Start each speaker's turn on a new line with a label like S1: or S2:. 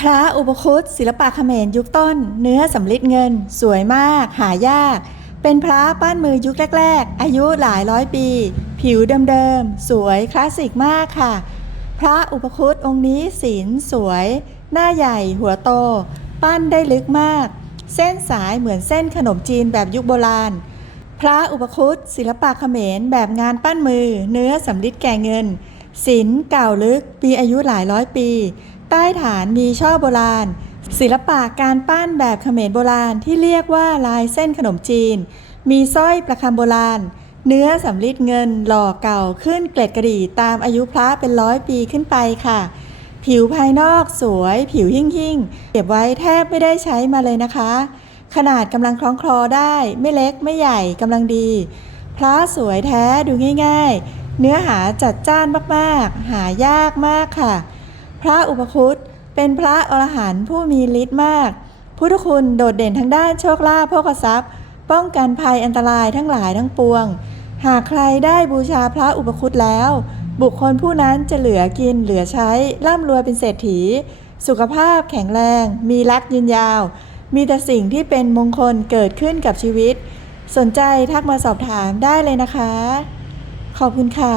S1: พระอุปคุตศิลปะเขมรยุคต้น เนื้อสำลิดเงิน สวยมาก หายาก เป็นพระปั้นมือยุคแรก ๆ อายุหลายร้อยปี ผิวเดิมๆ สวยคลาสสิกมากค่ะ พระอุปคุตองค์นี้ศีลสวย หน้าใหญ่หัวโต ปั้นได้ลึกมาก เส้นสายเหมือนเส้นขนมจีนแบบยุคโบราณ พระอุปคุตศิลปะเขมรแบบงานปั้นมือ เนื้อสำลิดแก่เงินศิลเก่าลึกมีอายุหลายร้อยปี ใต้ฐานมีช่อโบราณ ศิลปะการปั้นแบบเขมรโบราณที่เรียกว่าลายเส้นขนมจีน มีสร้อยประคำโบราณ เนื้อสำลิดเงินหล่อเก่าขึ้นเกล็ดกระดี่ตามอายุพระเป็นร้อยปีขึ้นไปค่ะ ผิวภายนอกสวย ผิวหิ่งหิ่งๆเก็บไว้แทบไม่ได้ใช้มาเลยนะคะ ขนาดกำลังคล้องคลอได้ ไม่เล็กไม่ใหญ่กำลังดี พระสวยแท้ดูง่าย ๆ เนื้อหาจัดจ้านมากๆ หายากมากค่ะ พระอุปคุตเป็นพระอรหันต์ผู้มีฤทธิ์มาก พุทธคุณโดดเด่นทั้งด้านโชคลาภโภคทรัพย์ ป้องกันภัยอันตรายทั้งหลายทั้งปวง หากใครได้บูชาพระอุปคุตแล้ว บุคคลผู้นั้นจะเหลือกินเหลือใช้ ร่ำรวยเป็นเศรษฐี สุขภาพแข็งแรง มีรักยืนยาว มีแต่สิ่งที่เป็นมงคลเกิดขึ้นกับชีวิต สนใจทักมาสอบถามได้เลยนะคะ ขอบคุณค่ะ